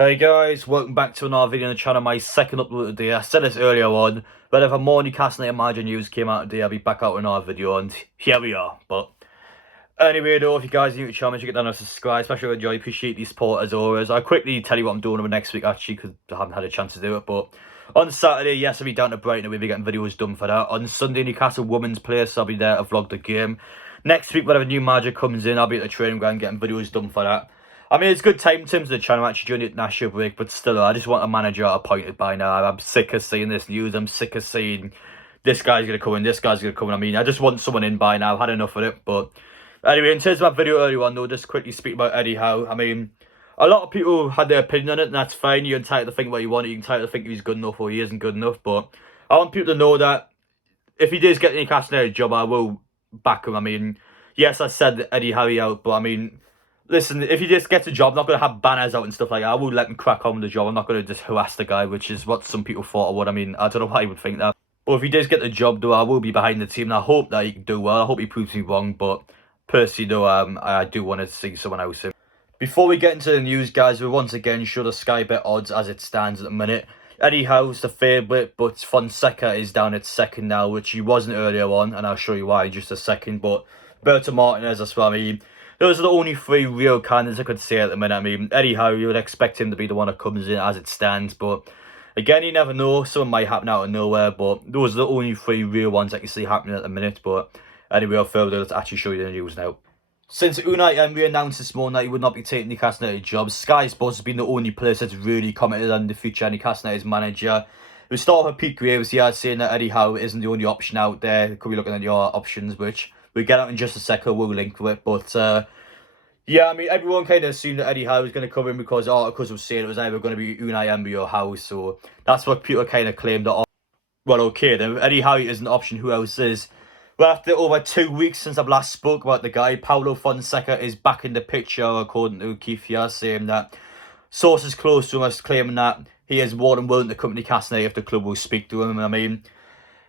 Hey guys, welcome back to another video on the channel, my second upload today. I said this earlier on, but if more Newcastle United manager news came out today, I'll be back out with another video, and here we are. But anyway though, if you guys are new to the channel, make sure you get down and subscribe, especially if you enjoy, appreciate the support as always. I'll quickly tell you what I'm doing over next week actually, because I haven't had a chance to do it, but on Saturday, yes, I'll be down to Brighton and we'll be getting videos done for that. On Sunday, Newcastle Women's Place, I'll be there to vlog the game. Next week, whenever a new manager comes in, I'll be at the training ground getting videos done for that. I mean, it's good time in terms of the channel actually during the international break, but still, I just want a manager appointed by now. I'm sick of seeing this news. I'm sick of seeing this guy's going to come in, this guy's going to come in. I mean, I just want someone in by now. I've had enough of it. But anyway, in terms of my video earlier on, though, just quickly speak about Eddie Howe. I mean, a lot of people had their opinion on it, and that's fine. You're entitled to think what you want. You're entitled to think if he's good enough or he isn't good enough. But I want people to know that if he does get the Newcastle United job, I will back him. I mean, yes, I said Eddie Howe out, but I mean, listen, if he just gets a job, I'm not going to have banners out and stuff like that. I will let him crack on with the job. I'm not going to just harass the guy, which is what some people thought I would. I mean, I don't know why he would think that. But if he does get the job, though, I will be behind the team. And I hope that he can do well. I hope he proves me wrong. But personally, though, I do want to see someone else in. Before we get into the news, guys, we once again show the Sky Bet odds as it stands at the minute. Eddie Howe's the favourite, but Fonseca is down at second now, which he wasn't earlier on. And I'll show you why in just a second. But Berto Martinez as well. I mean, those are the only three real candidates I could say at the minute. I mean, Eddie Howe, you would expect him to be the one that comes in as it stands. But again, you never know. Something might happen out of nowhere. But those are the only three real ones that you see happening at the minute. But anyway, without further ado, let's actually show you the news now. Since Unai Emery announced this morning that he would not be taking Newcastle United jobs, Sky Sports has been the only place that's really commented on the future Newcastle United's manager. We start with Pete Graves here saying that Eddie Howe isn't the only option out there. Could be looking at your options, which we'll get out in just a second. We'll link to it. But yeah, I mean, everyone kind of assumed that Eddie Howe was going to come in because articles were saying it was either going to be Unai Emery or Howe. So that's what people kind of claimed that. Well, okay, then if Eddie Howe isn't an option, who else is? Well, after over 2 weeks since I've last spoke about the guy, Paulo Fonseca is back in the picture, according to Keith here, saying that sources close to him are claiming that he is more than willing to come to Newcastle if the club will speak to him. I mean,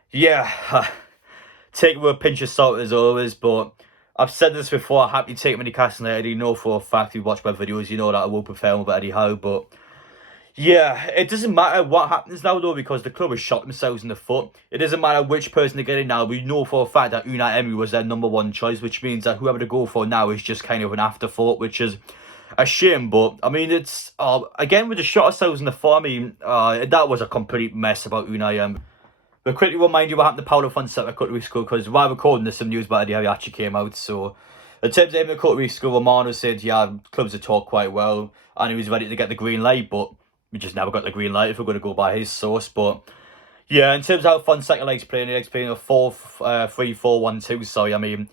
yeah, take it with a pinch of salt as always, but I've said this before, I'm happy to take him to Newcastle United. You know for a fact, if you watch my videos, you know that I will prefer him over Eddie Howe, but yeah, it doesn't matter what happens now though, because the club has shot themselves in the foot. It doesn't matter which person they get in now. We know for a fact that Unai Emery was their #1 choice, which means that whoever they go for now is just kind of an afterthought, which is a shame. But I mean, it's again, we just shot ourselves in the foot. I mean, that was a complete mess about Unai Emery. But quickly remind you what happened to Paolo Fonseca a couple of weeks ago, because while recording this, some news about Eddie Howe actually came out. So in terms of him a couple of weeks ago, Romano said, yeah, clubs have talked quite well, and he was ready to get the green light, but we just never got the green light if we're going to go by his source. But yeah, in terms of how Fonseca likes playing, he likes playing a 4-3-4-1-2. Sorry, I mean,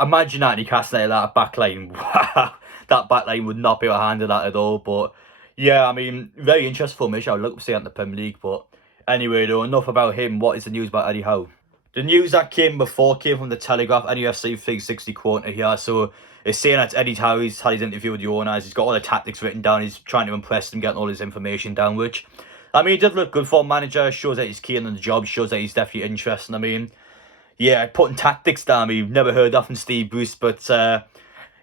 imagine that Newcastle United, that back line. Wow, that back line would not be a hand of that at all. But yeah, I mean, very interesting formation. I would look to see it in the Premier League. But anyway, though, enough about him. What is the news about Eddie Howe? The news that came before came from the Telegraph, NUFC 360 quote here. So it's saying that Eddie Howe, he's had his interview with the owners, he's got all the tactics written down, he's trying to impress them, getting all his information down, which, I mean, he does look good for a manager, shows that he's keen on the job, shows that he's definitely interested. I mean, yeah, putting tactics down, we've never heard that from Steve Bruce, but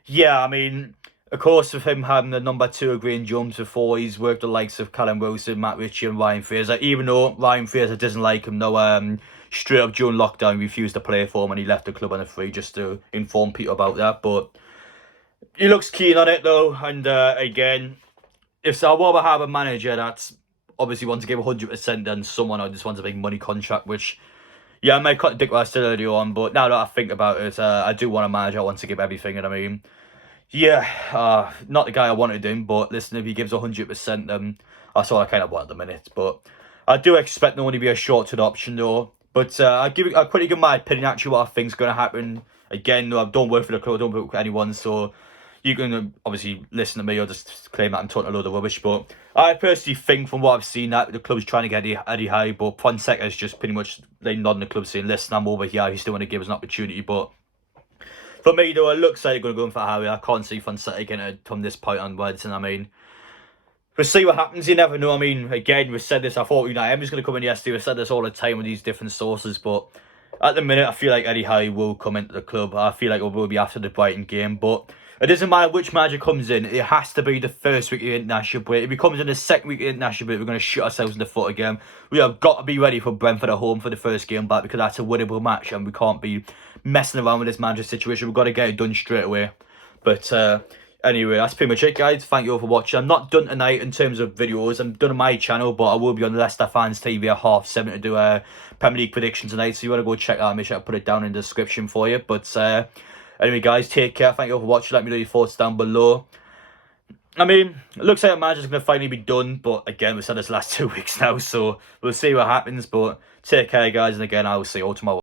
yeah, I mean, of course, with him having the #2 of Green Jones before, he's worked the likes of Callum Wilson, Matt Ritchie and Ryan Fraser, even though Ryan Fraser doesn't like him, no, straight up during lockdown, he refused to play for him and he left the club on a free, just to inform people about that. But he looks keen on it though, and again, if I rather have a manager that's obviously wants to give 100% than someone who just wants a big money contract, which, yeah, I might contradict what I said earlier on, but now that I think about it, I do want a manager that wants to give everything. And I mean, yeah, not the guy I wanted him, but listen, if he gives 100%, then that's all I kind of want at the minute. But I do expect there only be a short-term option though. But I'll quickly give my opinion actually what I think is going to happen. Again, I don't work for the club, I don't work for anyone, so you can obviously listen to me or just claim that I'm talking a load of rubbish. But I personally think from what I've seen that the club's trying to get Eddie Howe, but Fonseca is just pretty much like nodding the club saying, listen, I'm over here, he's still want to give us an opportunity. But for me though, it looks like they're going to go in for Howe. I can't see Fonseca getting it from this point onwards, and I mean, we'll see what happens. You never know. I mean, again, we said this. I thought Unai Emery's going to come in yesterday. We said this all the time with these different sources. But at the minute, I feel like Eddie Howe will come into the club. I feel like it will be after the Brighton game. But It doesn't matter which manager comes in, it has to be the first week of the international break. If he comes in the second week of the international break, we're going to shoot ourselves in the foot again. We have got to be ready for Brentford at home for the first game back, because that's a winnable match and we can't be messing around with this manager situation. We've got to get it done straight away. But anyway, that's pretty much it, guys. Thank you all for watching. I'm not done tonight in terms of videos. I'm done on my channel, but I will be on Leicester Fans TV at 7:30 to do a Premier League prediction tonight. So you want to go check that out, make sure I put it down in the description for you. But anyway, guys, take care. Thank you all for watching. Let me know your thoughts down below. I mean, it looks like the manager's going to finally be done. But again, we've said this last 2 weeks now. So we'll see what happens. But take care, guys. And again, I will see you all tomorrow.